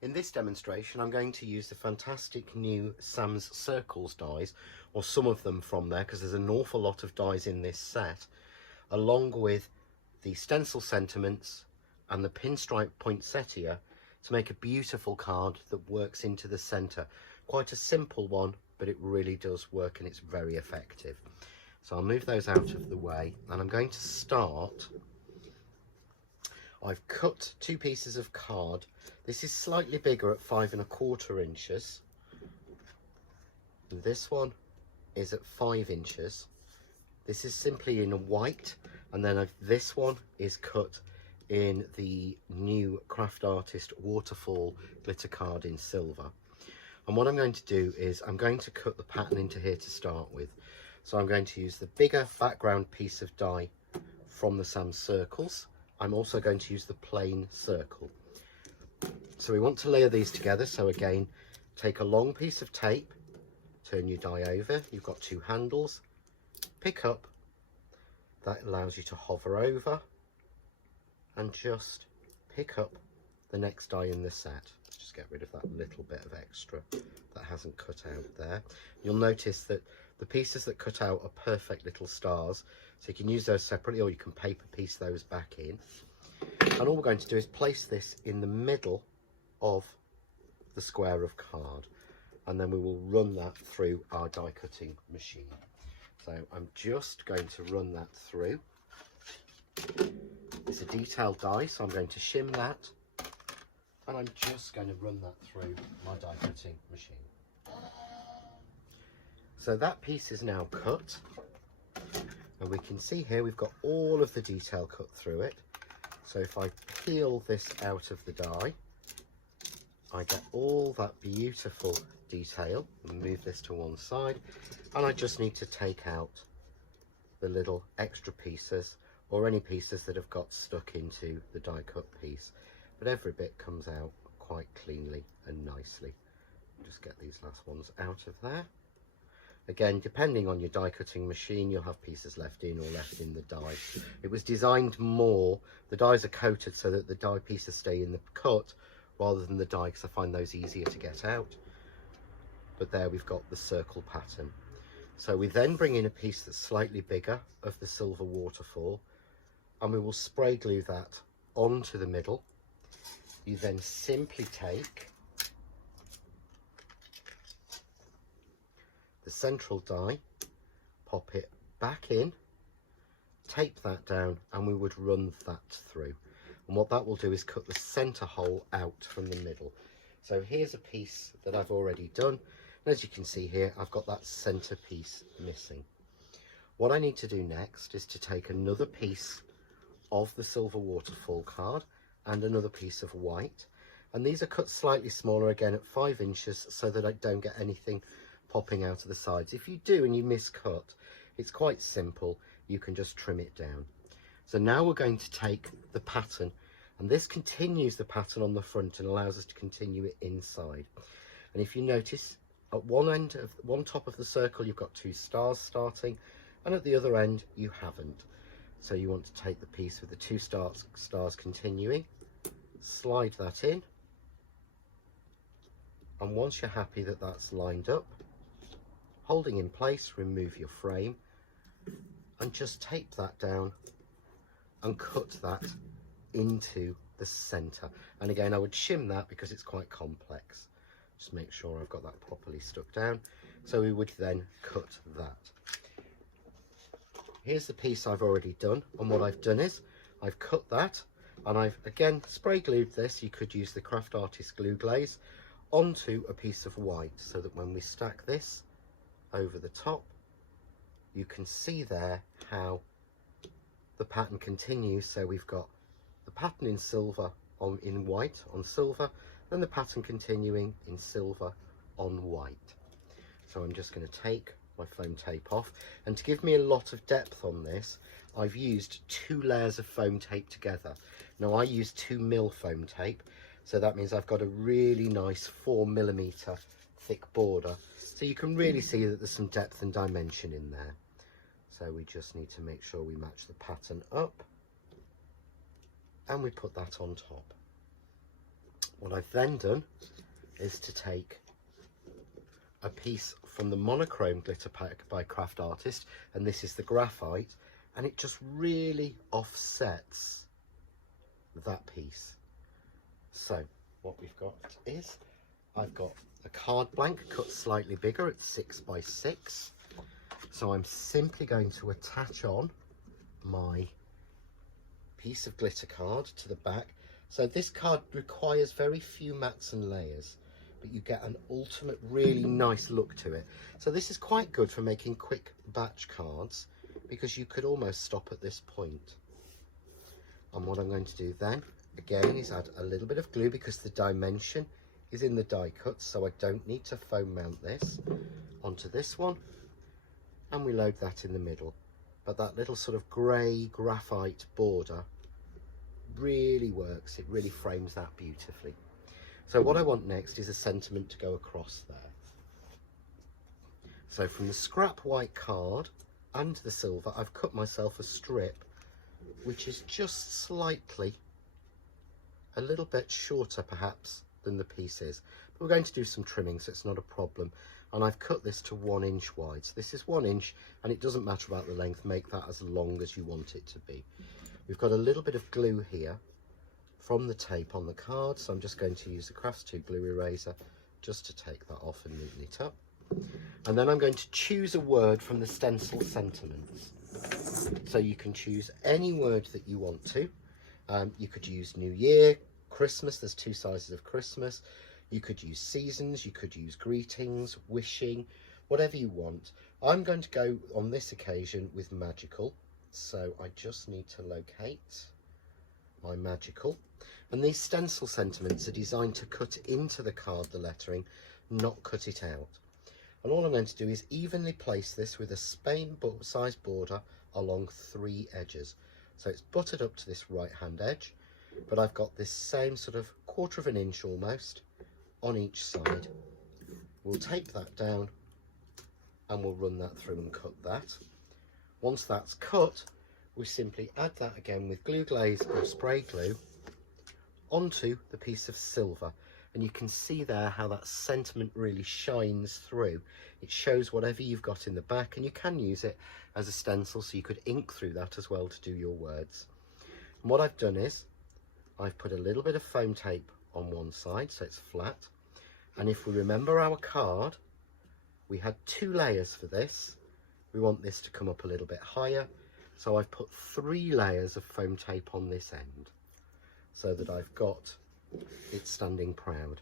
In this demonstration I'm going to use the fantastic new Sam's Circles dies, or some of them from there, because there's an awful lot of dies in this set, along with the stencil sentiments and the pinstripe poinsettia to make a beautiful card that works into the centre. Quite a simple one, but it really does work and it's very effective. So I'll move those out of the way and I'm going to start. I've cut two pieces of card. This is slightly bigger at 5¼ inches. And this one is at 5 inches. This is simply in white, and then this one is cut in the new Craft Artist Waterfall glitter card in silver. And what I'm going to do is I'm going to cut the pattern into here to start with. So I'm going to use the bigger background piece of die from the Sam's Circles. I'm also going to use the plain circle. So we want to layer these together. So again, take a long piece of tape, turn your die over. You've got two handles, pick up. That allows you to hover over and just pick up the next die in the set. Just get rid of that little bit of extra that hasn't cut out there. You'll notice that the pieces that cut out are perfect little stars, so you can use those separately or you can paper piece those back in. And all we're going to do is place this in the middle of the square of card, and then we will run that through our die cutting machine. So I'm just going to run that through. It's a detailed die, so I'm going to shim that, and I'm just going to run that through my die cutting machine. So that piece is now cut, and we can see here we've got all of the detail cut through it. So if I peel this out of the die, I get all that beautiful detail. Move this to one side, and I just need to take out the little extra pieces or any pieces that have got stuck into the die cut piece, but every bit comes out quite cleanly and nicely. Just get these last ones out of there. Again, depending on your die cutting machine, you'll have pieces left in or left in the die. It was designed more, the dies are coated so that the die pieces stay in the cut rather than the die, because I find those easier to get out. But there we've got the circle pattern. So we then bring in a piece that's slightly bigger of the silver waterfall, and we will spray glue that onto the middle. You then simply take the central die, pop it back in, tape that down, and we would run that through. And what that will do is cut the center hole out from the middle. So here's a piece that I've already done. And as you can see here, I've got that center piece missing. What I need to do next is to take another piece of the silver waterfall card and another piece of white. And these are cut slightly smaller, again at 5 inches, so that I don't get anything popping out of the sides. If you do and you miscut, it's quite simple. You can just trim it down. So now we're going to take the pattern, and this continues the pattern on the front and allows us to continue it inside. And if you notice, at one top of the circle you've got 2 stars starting, and at the other end you haven't. So you want to take the piece with the 2 stars continuing, slide that in, and once you're happy that that's lined up, holding in place, remove your frame and just tape that down and cut that into the center. And again, I would shim that because it's quite complex. Just make sure I've got that properly stuck down. So we would then cut that. Here's the piece I've already done, and what I've done is I've cut that, and I've again spray glued this. You could use the Craft Artist glue glaze onto a piece of white, so that when we stack this over the top, you can see there how the pattern continues. So we've got the pattern in silver in white on silver, then the pattern continuing in silver on white. So I'm just going to take my foam tape off, and to give me a lot of depth on this, I've used 2 layers of foam tape together. Now I use 2mm foam tape, so that means I've got a really nice 4mm thick border, so you can really see that there's some depth and dimension in there. So we just need to make sure we match the pattern up, and we put that on top. What I've then done is to take a piece from the monochrome glitter pack by Craft Artist, and this is the graphite, and it just really offsets that piece. So what we've got is, I've got a card blank cut slightly bigger at 6 by 6. So I'm simply going to attach on my piece of glitter card to the back. So this card requires very few mats and layers, but you get an ultimate really nice look to it. So this is quite good for making quick batch cards, because you could almost stop at this point. And what I'm going to do then, again, is add a little bit of glue, because the dimension is in the die cut, so I don't need to foam mount this onto this one. And we load that in the middle. But that little sort of grey graphite border really works. It really frames that beautifully. So what I want next is a sentiment to go across there. So from the scrap white card and the silver, I've cut myself a strip which is just slightly, a little bit shorter perhaps than the piece is. But we're going to do some trimming, so it's not a problem. And I've cut this to 1 inch wide. So this is 1 inch, and it doesn't matter about the length. Make that as long as you want it to be. We've got a little bit of glue here from the tape on the card, so I'm just going to use the Crafts 2 glue eraser just to take that off and neaten it up. And then I'm going to choose a word from the stencil sentiments. So you can choose any word that you want to. You could use New Year, Christmas, there's 2 sizes of Christmas. You could use seasons, you could use greetings, wishing, whatever you want. I'm going to go on this occasion with magical. So I just need to locate my magical. And these stencil sentiments are designed to cut into the card the lettering, not cut it out. And all I'm going to do is evenly place this with a Spain size border along 3 edges. So it's buttered up to this right hand edge, but I've got this same sort of 1/4 of an inch almost on each side. We'll tape that down and we'll run that through and cut that. Once that's cut, we simply add that again with glue glaze or spray glue onto the piece of silver. And you can see there how that sentiment really shines through. It shows whatever you've got in the back, and you can use it as a stencil, so you could ink through that as well to do your words. And what I've done is I've put a little bit of foam tape on one side so it's flat, and if we remember our card, we had 2 layers for this. We want this to come up a little bit higher, so I've put 3 layers of foam tape on this end so that I've got it standing proud.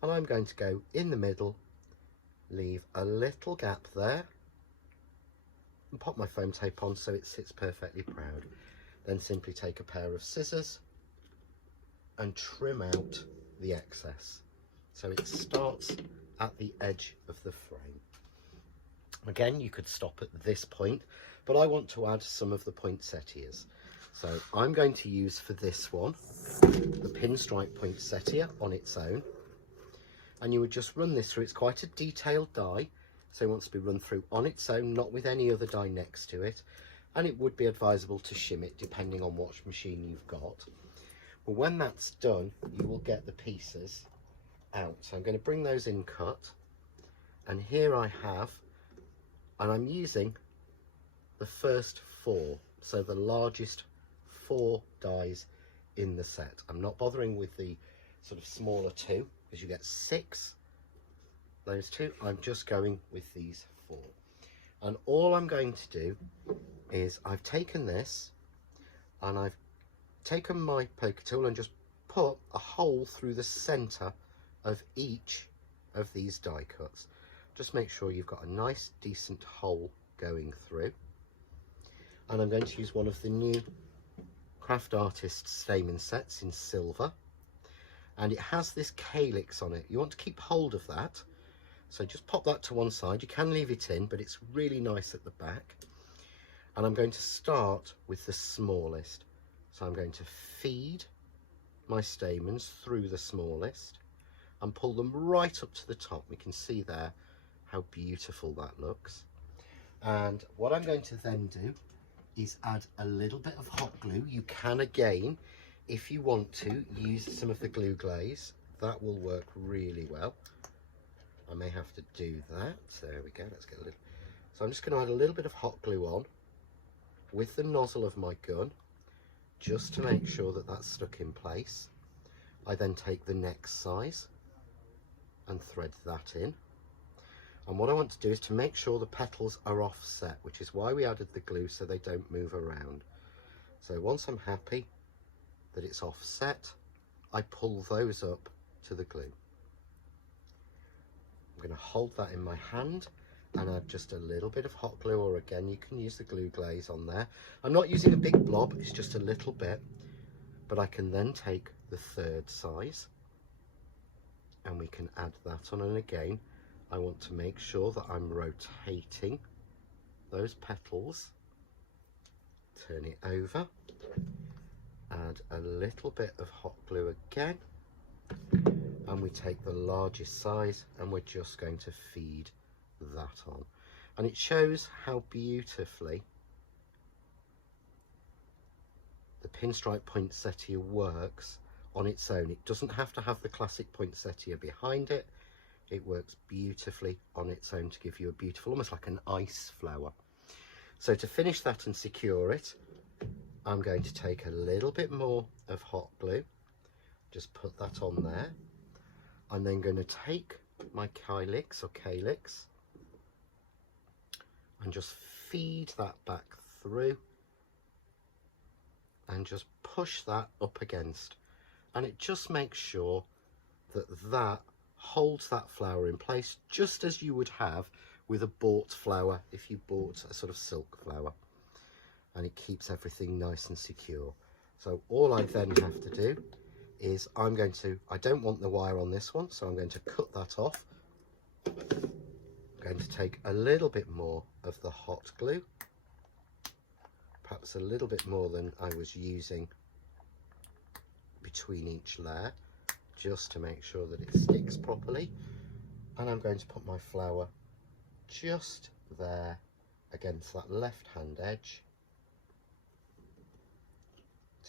And I'm going to go in the middle, leave a little gap there, and pop my foam tape on so it sits perfectly proud. Then simply take a pair of scissors and trim out the excess so it starts at the edge of the frame. Again, you could stop at this point, but I want to add some of the poinsettias. So I'm going to use for this one the pinstripe poinsettia on its own, and you would just run this through. It's quite a detailed die, so it wants to be run through on its own, not with any other die next to it, and it would be advisable to shim it depending on what machine you've got. But when that's done, you will get the pieces out. So I'm going to bring those in cut, and here I have, and I'm using the first 4, so the largest 4 dies in the set. I'm not bothering with the sort of smaller 2 because you get 6, those 2. I'm just going with these 4, and all I'm going to do is I've taken this and I've taken my poker tool and just put a hole through the center of each of these die cuts. Just make sure you've got a nice decent hole going through. And I'm going to use one of the new Craft Artist stamen sets in silver, and it has this calyx on it. You want to keep hold of that, so just pop that to one side. You can leave it in, but it's really nice at the back. And I'm going to start with the smallest, so I'm going to feed my stamens through the smallest and pull them right up to the top. We can see there how beautiful that looks. And what I'm going to then do is add a little bit of hot glue. You can, again, if you want to, use some of the glue glaze that will work really well. I may have to do that. There we go. Let's get a little. So I'm just going to add a little bit of hot glue on with the nozzle of my gun, just to make sure that that's stuck in place. I then take the next size and thread that in. And what I want to do is to make sure the petals are offset, which is why we added the glue, so they don't move around. So once I'm happy that it's offset, I pull those up to the glue. I'm going to hold that in my hand and add just a little bit of hot glue, or again you can use the glue glaze on there. I'm not using a big blob, it's just a little bit, but I can then take the third size and we can add that on. And again, I want to make sure that I'm rotating those petals. Turn it over, add a little bit of hot glue again, and we take the largest size and we're just going to feed that on. And it shows how beautifully the pinstripe poinsettia works on its own. It doesn't have to have the classic poinsettia behind it. It works beautifully on its own to give you a beautiful, almost like an ice flower. So to finish that and secure it, I'm going to take a little bit more of hot glue, just put that on there. I'm then going to take my calyx or calyx and just feed that back through and just push that up against, and it just makes sure that that holds that flower in place, just as you would have with a bought flower if you bought a sort of silk flower, and it keeps everything nice and secure. So all I then have to do is I don't want the wire on this one, so I'm going to cut that off. I'm going to take a little bit more of the hot glue, perhaps a little bit more than I was using between each layer, just to make sure that it sticks properly. And I'm going to put my flower just there against that left hand edge.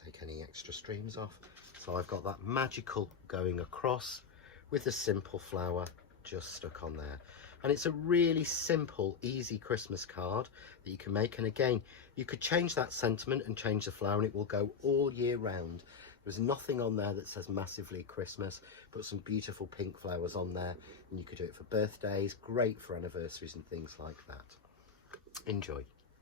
Take any extra streams off. So I've got that magical going across with the simple flower just stuck on there. And it's a really simple, easy Christmas card that you can make. And again, you could change that sentiment and change the flower and it will go all year round. There's nothing on there that says massively Christmas. Put some beautiful pink flowers on there, and you could do it for birthdays, great for anniversaries and things like that. Enjoy.